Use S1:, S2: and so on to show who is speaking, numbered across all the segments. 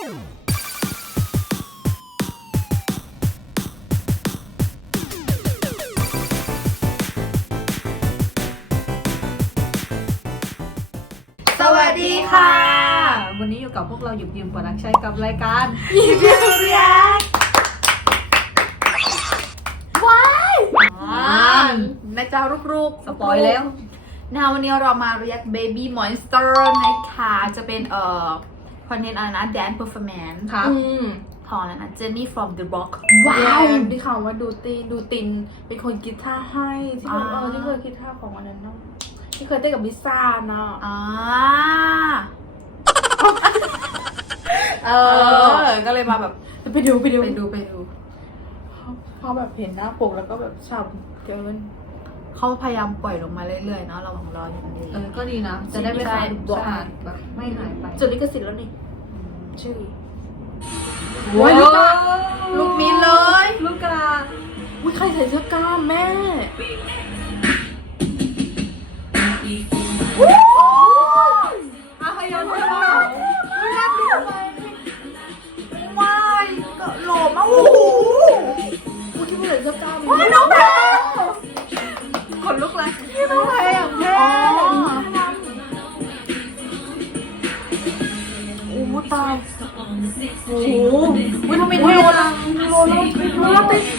S1: สวัสดีค่ะวันนี้อยู่กับพวกเราหยิบยืมกว่านักใช้กับรายการหยิบยืมเรียกว้ายนะจ๊ะลูกๆสปอยแล้ว
S2: นะคะวันนี้เรามาเรียก Baby Monster นะคะจะเป็นคอนเทนต์อะไรนะ Dance Performance
S1: ค่ะ
S2: ของอะไรนะ Jennie from the Block
S3: ว้าวที่เขาว่าดูตินเป็นคนคิดท่าให้ที่ที่เคยคิดท่าของอันนั้นเนาะที่เคยเต้นกับลิซ่าเนาะ
S2: ก็เลยมาแบบ
S3: ไปดูเขาแบบเห็นหน้าปกแล้วก็แบบฉ่ำเกิน
S2: เขาพยายามปล่อยลงมาเรื่อยๆเนาะระหว่างรออย่างนี้
S1: ก็ดีนะจะได้ไม่ขาดแบบไม่หายไป
S3: จดลิขสิทธิ์แล้วนี่ชื่อ
S2: ว้าวลูกมิ้นเลย
S1: ลูกกา
S3: อุ้ยใครใส่เสื้อกล้ามแม่
S2: พยายามไม่น่าดูเลยว้ายก็หล่อมากโอ้โห
S3: อุ้ยที่ไม่ใส่เสื้อกล้าม
S2: ว้ายน้องแพรขนลุกเลยนี่น้องแพรอย่างแพรโอ้ตายโอ้โหวิทำไมเท่จังโลเต้น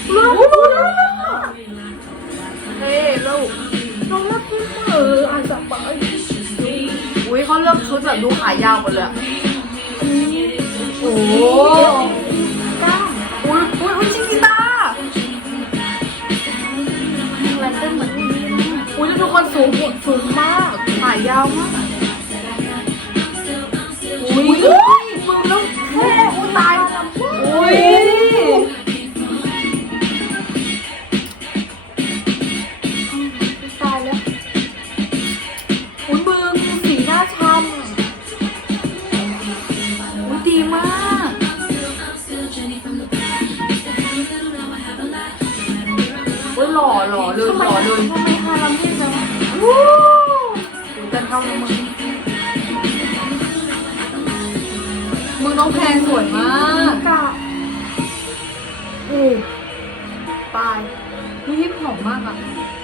S2: เฮ้ลูก
S3: น้องเลิกขึ้นอาจจะไป
S2: อุ้ยเขาเลือกชุดแบบดูขายาวหมดเลยโอ้โหก้าอุ้ยชิกิตาอะไรเต้นเหมือนนี่อุ้ยทุกคนสูงมากขายาวมากอุ้ยมึงแล้วแค่อุ้ยตายอุ้ยตายแล้วอุ้ยมึงสีหน้าช้ำอุ้ยดีมากอุ้ยหล่อเลยทำไมฮาลัมเท่จังวู้ดูกันเข้าแล้วมึงน้องแพงสวยมากกะตาย
S1: นี่ฮิปฮอปมากอ่ะ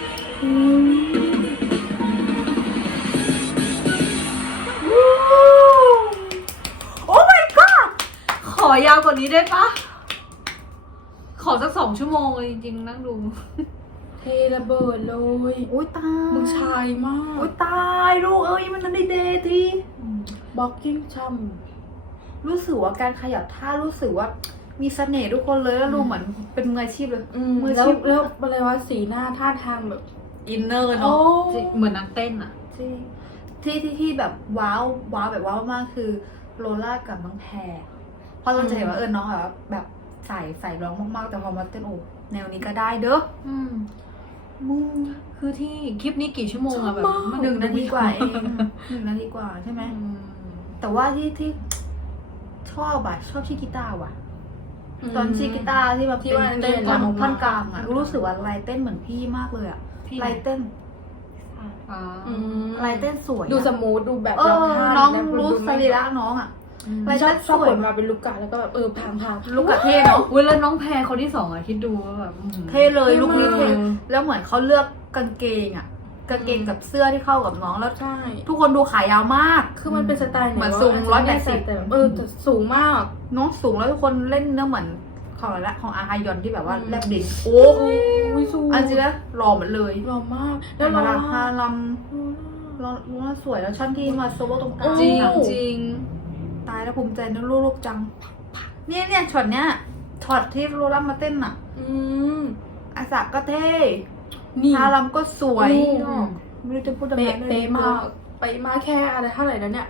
S2: โอ้ my god
S1: ขอยาวกว่านี้ได้ปะขอสัก2 ชั่วโมงเลยจริงๆนั่งดู
S3: เทระเบิดเลย
S2: อุ้ยตาย
S3: มึงชายมาก
S2: อุ้ยตายลูกมันนั่นได้เดที
S3: บล็อกกิ้งช่
S2: ำรู้สึกว่าการขยับท่ารู้สึกว่ามีเสน่ห์ทุกคนเลยแล้วดูเหมือนเป็นมืออาชีพเลย
S3: มืออาชีพแล้วอะไรวะสีหน้าท่าทางแบบ
S2: อินเนอร์เนาะ
S1: เหมือนนักเต้นอ่ะ
S2: ที่แบบว้าวแบบว้าวมากคือโลล่ากับน้องแพรเพราะเราจะเห็นว่าน้องแบบใส่ร้องมากๆแต่พอมาเต้นโอ้แนวนี้ก็ได้เด้อ
S1: มึงคือที่คลิปนี้กี่ชั่วโมงอะแบบ
S2: 1 นาทีกว่าเอง1 นาทีกว่าใช่ไหมแต่ว่าที่ชอบชิกิต้าว่ะตอนชิกิต้าที่แบบเต้นท่อนกลางอะรู้สึกว่าลายเต้นเหมือนพี่มากเลยอะลายเต้นลายเต้นสวย
S3: ดูสมูทดูแบบ
S2: น้องรู้สรีระน้องอะ
S3: ชอบผลมาเป็นลูกกะแล้วก็แบบพัง
S2: ลูกกะเท่เนาะ
S1: แล้วน้องแพรคนที่2อะคิดดูว่าแบบ
S2: เท่เลยลูกนี้เท่แล้วเหมือนเขาเลือกกางเกงกับเสื้อที่เข้ากับน้องแล้ว
S3: ใช่
S2: ทุกคนดูขายาวมาก
S3: คือมันเป็นสไตล์
S2: เหมือนสูง180
S3: แต่สูงมาก
S2: น้องสูงแล้วทุกคนเล่นเนื้อเหมือนของอาฮายอนที่แบบว่าแลบลิ้น
S3: โอ้ยสูง
S2: อันจริงแล้วหล่อเหมือนเลย
S3: หล่อมากแล้
S2: วฮาลัมสวยแล้วช่อนที่มาโซโล่ตรงกลาง
S1: จริง
S2: ตายแล้วภูมิใจนะลูกจังเนี่ยช็อตเนี้ยช็อตที่โรล่ามาเต้นอ่ะอาสาก็เท่ฮาลัมก็สวยไม่รู้จะพูดอะไร
S3: เป๊ะมากแค่อะไรเท่าไหร่นะเนี่ย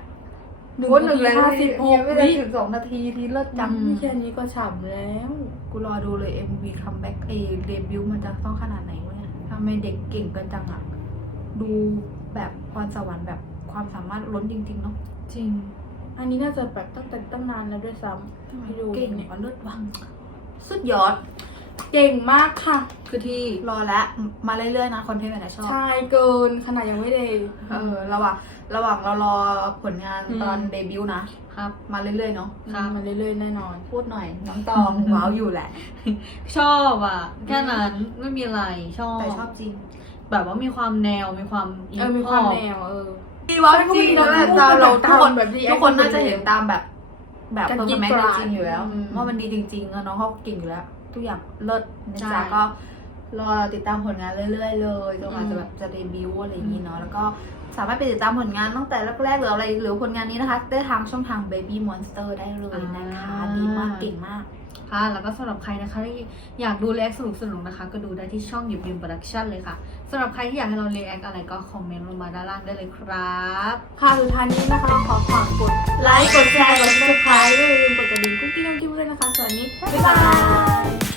S2: 1:56ไม่ได้ถึง2 นาทีที่เลิศจัง
S3: แค่นี้ก็ฉ่ำแล้ว
S2: กูรอดูเลย MV คัมแบ็กเดบิวต์มันจะต้องขนาดไหนวะเนี่ยทำไมเด็กเก่งกันจังอ่ะดูแบบพรสวรรค์แบบความสามารถล้นจริงๆเนาะ
S1: จริง
S3: อันนี้น่าจะแบบตั้งนานแล้วด้วยซ้ำ
S2: ให้ดูเก่งเลิศวังสุดยอด
S3: เก่งมากค่ะ
S2: คือที่รอแล้วมาเรื่อยๆนะคอนเทนต์ไหนชอบ
S3: ใช่เกินขนาดยังไม่ได้
S2: เราอะระหว่างเรารอผลงานตอนเดบิวต์นะ
S1: ครับ
S2: มาเรื่อยๆเนาะ
S1: ครับ
S3: มันเรื่อยๆแน่นอน
S2: พูดหน่อยน้องตองว้าวอยู่แหละ
S1: ชอบอ่ะ แค่นั้นไม่มีอะไรชอบ
S2: แต่ชอบจริง
S1: แบบว่ามีความแนวมีความ
S3: มีความแนว
S2: ดีว้าวจริงแล้วเราทุกคน
S3: แบบ
S2: ทุกคนน่าจะเห็นตามแบบเพอร์ฟอร์แมนซ์
S3: การ
S2: จริงอยู่แล้ว
S3: อืม
S2: ว่ามันดีจริงๆแล้วน้องเขาเก่งอยู่แล้ว ทุกอย่างเลิศนะจ๊ะก็รอติดตามผลงานเรื่อยๆเลยจนกว่าจะแบบจะเดบิวต์อะไรอย่างนี้เนาะแล้วก็สามารถไปติดตามผลงานตั้งแต่แรกๆหรืออะไรหรือผลงานนี้นะคะ ได้ทางช่องทาง Baby Monster ได้เลยนะคะดีมากเก่งมาก
S1: ค่ะแล้วก็สำหรับใครนะคะที่อยากดูรีแอคสนุกๆนะคะ ก็ดูได้ที่ช่องหยิบยืมโปรดักชั่นเลยค่ะสำหรับใครที่อยากให้เรารีแอคอะไรก็คอมเมนต์ลงมาด้านล่างได้เลยครับ
S3: ค่ะสุดท้ายนี้นะคะขอฝากกด
S2: ไลค์กดแชร์กด
S3: subscribe ด้วยอย่าลืมกดกระดิ่งกุ๊กกิ๊กน้องกิ๊บด้วยนะคะสวัสดีบ๊ายบาย